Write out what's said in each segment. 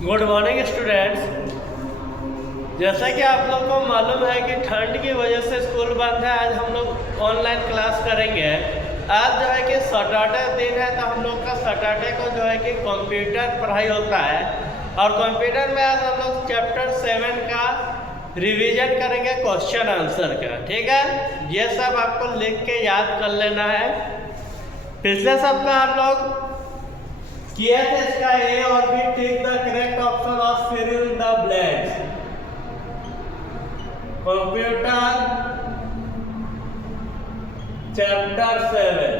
Good morning students. जैसा कि आप लोग को मालूम है कि ठंड की वजह से स्कूल बंद है। आज हम लोग ऑनलाइन क्लास करेंगे। आज जो है कि सैटरडे दिन है, तो हम लोग का सैटरडे को जो है कि कंप्यूटर पढ़ाई होता है। और कंप्यूटर में आज हम लोग चैप्टर 7 का रिवीजन करेंगे, क्वेश्चन आंसर का। ठीक है, ये सब आपको लिख के याद कर लेना है। पिछले सप्ताह हम लोग किए थे इसका ए और B, tick the correct option और fill in the blanks. Computer chapter 7।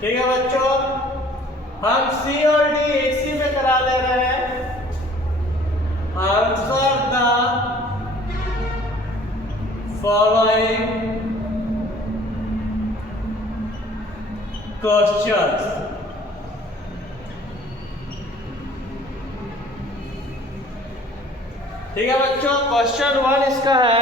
ठीक है बच्चों, हम सी और डी एक सी में करा दे रहे हैं। Answer the following questions. ठीक है बच्चों, क्वेश्चन 1 इसका है,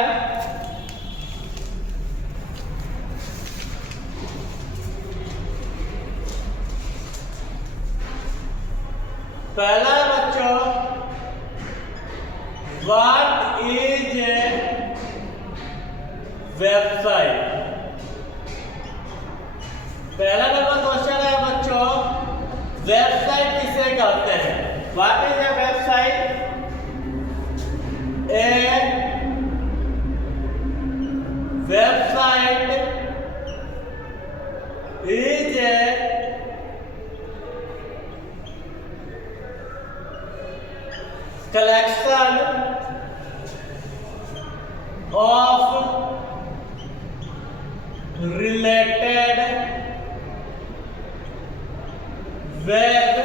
पहला है बच्चों, व्हाट इज ए वेबसाइट। पहला नंबर क्वेश्चन है बच्चों, वेबसाइट किसे कहते हैं। What is a website? A website is a collection of related web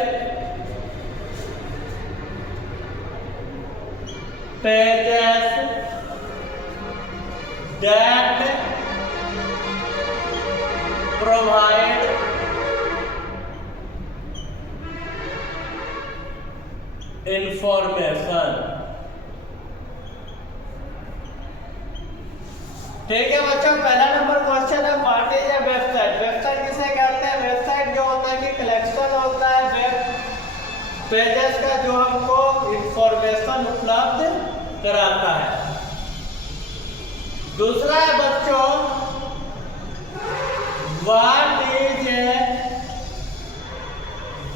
pages that provide information। ठीक है बच्चों, पहला नंबर क्वेश्चन है what is a website. Website किसे कहते हैं? वेबसाइट जो होता है कि कलेक्शन होता है वेब पेजेस का, जो हमको इंफॉर्मेशन उपलब्ध कराता है। दूसरा है बच्चों, what is A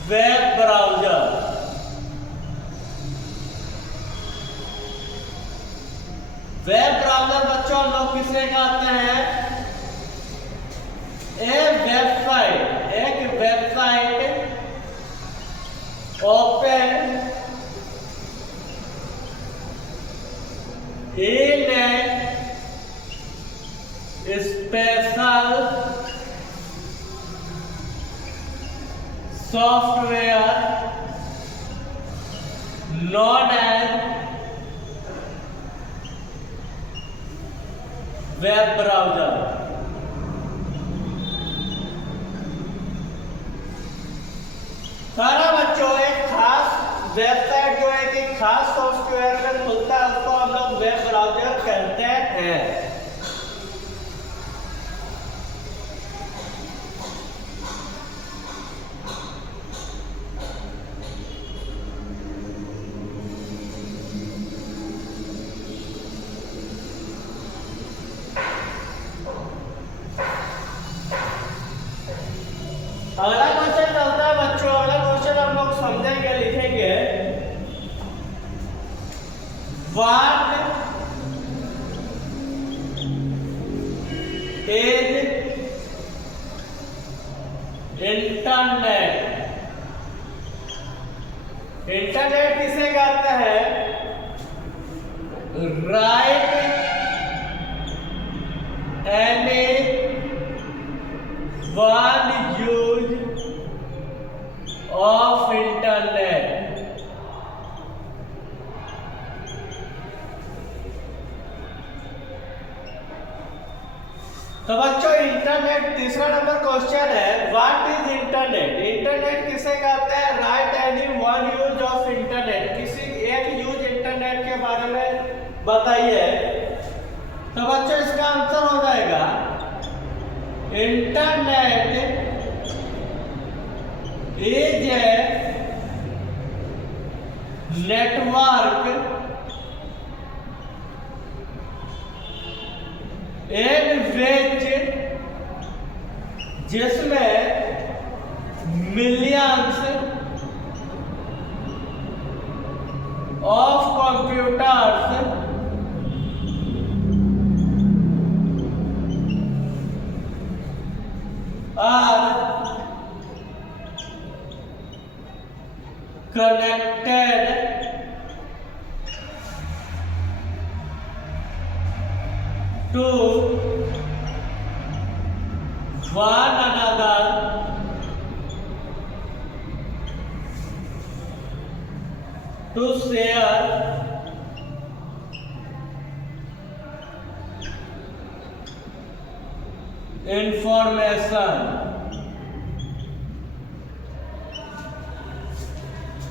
web browser. Web browser बच्चों हम लोग किसे कहते हैं? एक website open in a special software known as web browser। सारा बच्चों, एक खास वेबसाइट जो है कि खास सॉफ्टवेयर में खुलता है, उसको हम लोग वेब ब्राउजर कहते हैं। अगला क्वेश्चन चलता है बच्चों। अगला क्वेश्चन हम लोग समझेंगे, लिखेंगे व्हाट इज इंटरनेट। इंटरनेट किसे कहते हैं? Right any one use of internet. तो बच्चों, इंटरनेट तीसरा नंबर क्वेश्चन है, व्हाट इज इंटरनेट। इंटरनेट किसे कहते हैं? Right any one use of internet. किसी एक यूज इंटरनेट के बारे में बताइए। तो बच्चों, इसका आंसर हो जाएगा internet is a network in which जिसमें millions of computers are connected to one another to share information।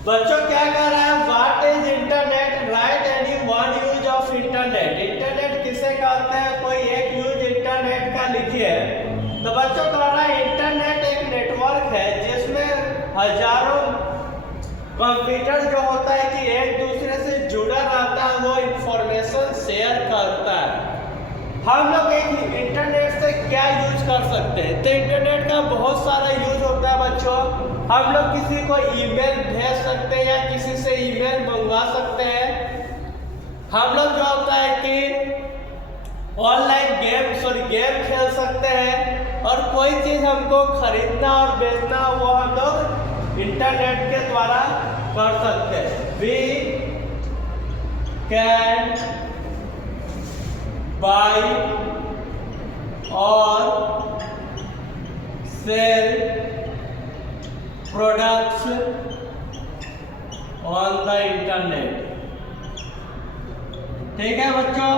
बच्चों क्या कर रहा है? What is internet? Right any one use of internet. Internet किसे कहते हैं? कोई एक यूज इंटरनेट का लिखिए। तो बच्चों कह रहा है इंटरनेट एक नेटवर्क है जिसमें हजारों कंप्यूटर जो होता है कि एक दूसरे से जुड़ा रहता है, वो इंफॉर्मेशन शेयर करता है। हम लोग एक इंटरनेट से क्या यूज कर सकते हैं? तो इंटरनेट का बहुत सारा यूज होता है बच्चों। हम लोग किसी को ईमेल भेज सकते हैं या किसी से ईमेल मंगवा सकते हैं। हम लोग जो होता है कि ऑनलाइन गेम खेल सकते हैं, और कोई चीज हमको खरीदना और बेचना वो हम लोग इंटरनेट के द्वारा कर सकते हैं। वी कैन बाय और cell products on the internet. ठीक है बच्चों,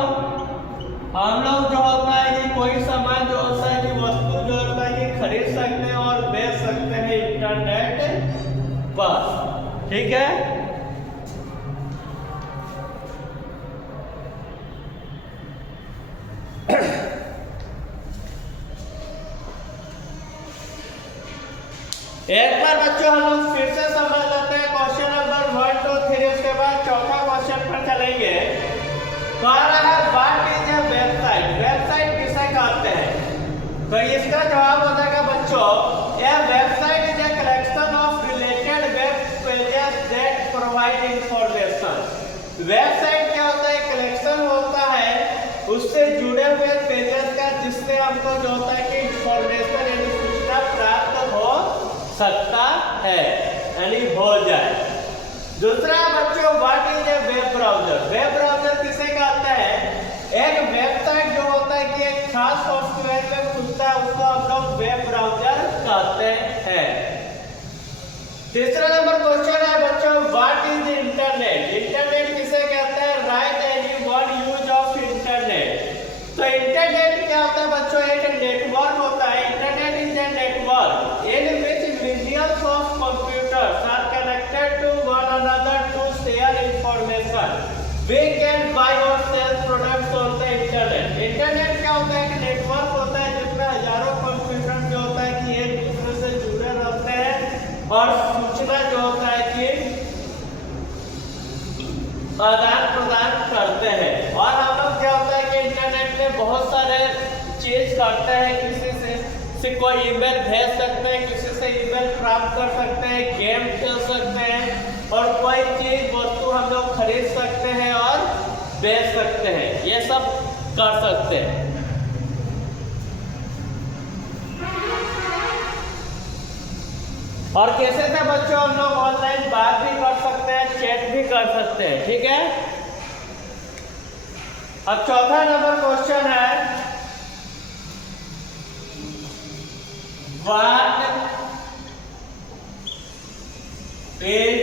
हम लोग जो होता है कि कोई सामान जो होता है कि वस्तु जो होता है कि खरीद सकते हैं और बेच सकते हैं इंटरनेट पर। ठीक है, एक बार बच्चों हम लोग फिर से समझ लेते हैं क्वेश्चन नंबर 1 2 3। उसके बाद चौथा क्वेश्चन पर चलेंगे। कह रहा है what is a website? Website किसे कहते हैं? तो इसका जवाब हो जाएगा बच्चों, a website is a collection of related web pages that provide information. Website क्या होता है? कलेक्शन होता है उससे जुड़े हुए पेजेस का, जिससे हमको जो होता है कि इंफॉर्मेशन यानी सूचना प्राप्त हो सकता है, यानी हो जाए। दूसरा बच्चों, what is A web browser? Web browser किसे कहते हैं? एक वेबसाइट जो होता है कि एक खास सॉफ्टवेयर में खुलता है, उसको हम लोग वेब ब्राउजर कहते हैं। तीसरा नंबर क्वेश्चन है बच्चों, व्हाट इज इंटरनेट? इंटरनेट किसे कहते हैं? Right any one use of internet. तो इंटरनेट क्या होता है बच्चों? एक नेटवर्क होता है। Internet is a network in which millions of computers are connected to one another to share information. We can buy or sell products on the internet. Internet क्या होता है? एक नेटवर्क होता है जिसमें हजारों कंप्यूटर जो होता है कि एक दूसरे से जुड़े रहते हैं और सूचना जो होता है कि आदान प्रदान करते हैं। और हम लोग क्या होता है कि इंटरनेट में बहुत सारे चीज करते हैं। किसी से कोई ईमेल भेज सकते हैं, किसी से ईमेल प्राप्त कर सकते हैं, गेम खेल सकते हैं, और कोई चीज वस्तु हम लोग खरीद सकते हैं और बेच सकते हैं। ये सब कर सकते हैं। और कैसे से बच्चों हम लोग ऑनलाइन बात भी कर सकते हैं, चैट भी कर सकते हैं। ठीक है, अब चौथा नंबर क्वेश्चन है, What is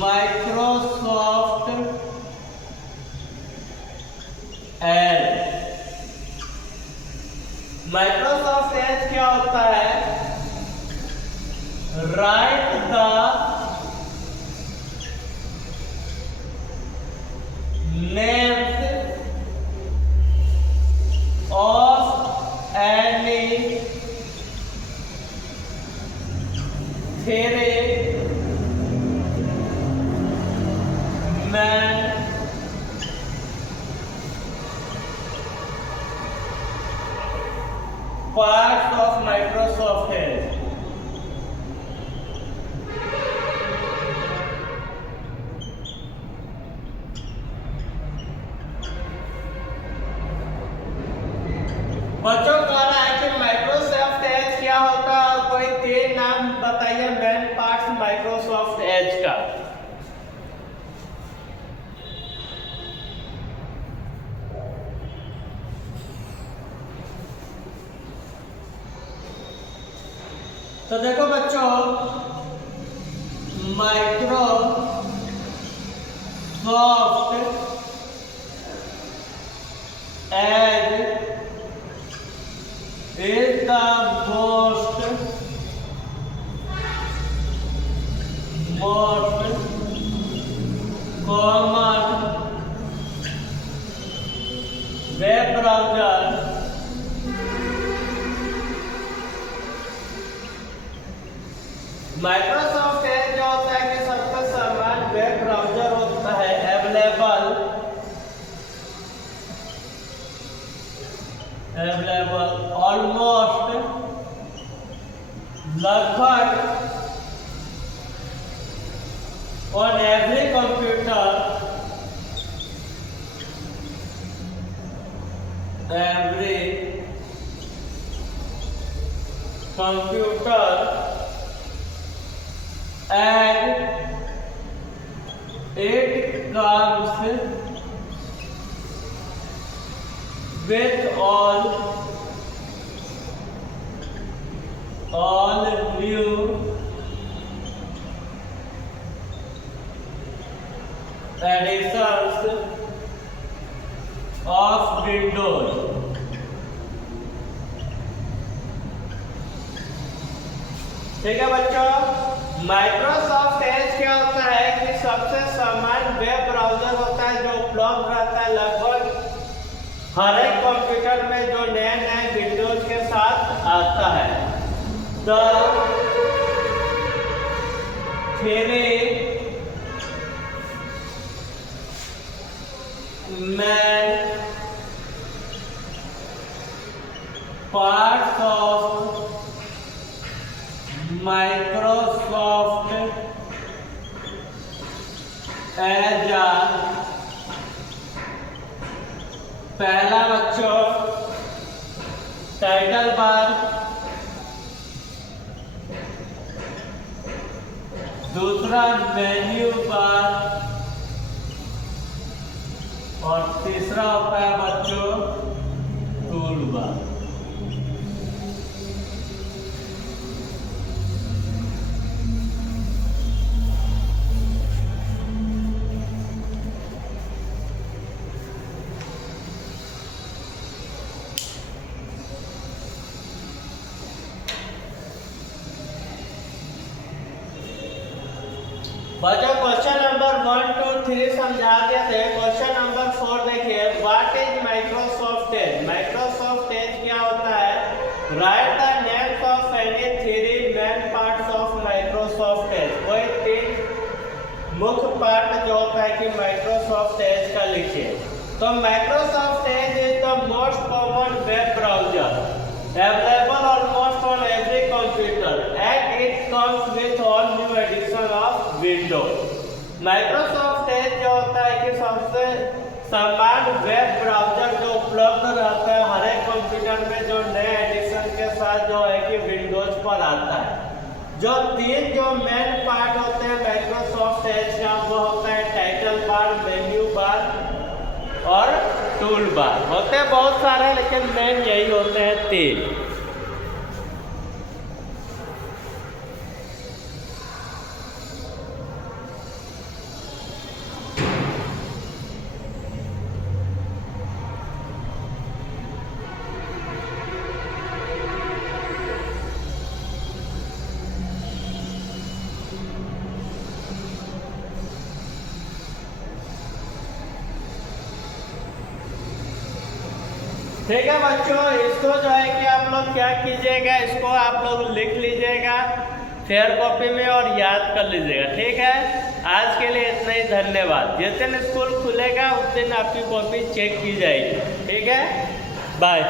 Microsoft Edge? Microsoft Edge क्या होता है? Write the names of any theory parts of Microsoft Edge. बच्चों कह रहा है कि माइक्रोसॉफ्ट एज क्या होता है और कोई 3 नाम बताइए मेन पार्ट्स माइक्रोसॉफ्ट एज का। तो देखो बच्चों, Microsoft Edge is the most common web browser Microsoft Edge जो होता है कि सबका समान वेब ब्राउजर होता है अवेलेबल ऑलमोस्ट लगभग on every computer and it comes with all new editions of Windows। ठीक है बच्चों, माइक्रोसॉफ्ट एज क्या होता है कि सबसे सामान्य वेब ब्राउजर होता है जो उपलब्ध रहता है लगभग हर एक कंप्यूटर में जो नए विंडोज के साथ आता है। The three main parts of Microsoft Edge पहला बच्चों टाइटल बार, दूसरा मेन्यू बार और तीसरा होता है बच्चों टूल बार। बच्चों क्वेश्चन नंबर 1 2 3 समझा दिए थे। क्वेश्चन नंबर 4 देखिए, what is Microsoft Edge. Microsoft Edge क्या होता है? Right the names of any 3 main parts of Microsoft Edge. कोई 3 मुख्य पार्ट जो होता है कि माइक्रोसॉफ्ट एज का लिखिए। तो Microsoft Edge is the most common web browser available almost on every computer and it comes with all new edition of Windows। Microsoft Edge जो होता है कि सबसे समान वेब ब्राउजर जो उपलब्ध रहता है हर एक कंप्यूटर में जो नए एडिशन के साथ जो है कि विंडोज पर आता है। जो 3 जो मेन पार्ट होते हैं माइक्रोसॉफ्ट एज का वो होता है टाइटल बार, मेन्यू बार और टूल बार। होते हैं बहुत सारे लेकिन मेन यही होते हैं 3। ठीक है बच्चों, इसको जो है कि आप लोग क्या कीजिएगा, इसको आप लोग लिख लीजिएगा फेयर कॉपी में और याद कर लीजिएगा। ठीक है, आज के लिए इतना ही, धन्यवाद। जिस दिन स्कूल खुलेगा उस दिन आपकी कॉपी चेक की जाएगी। ठीक है, बाय।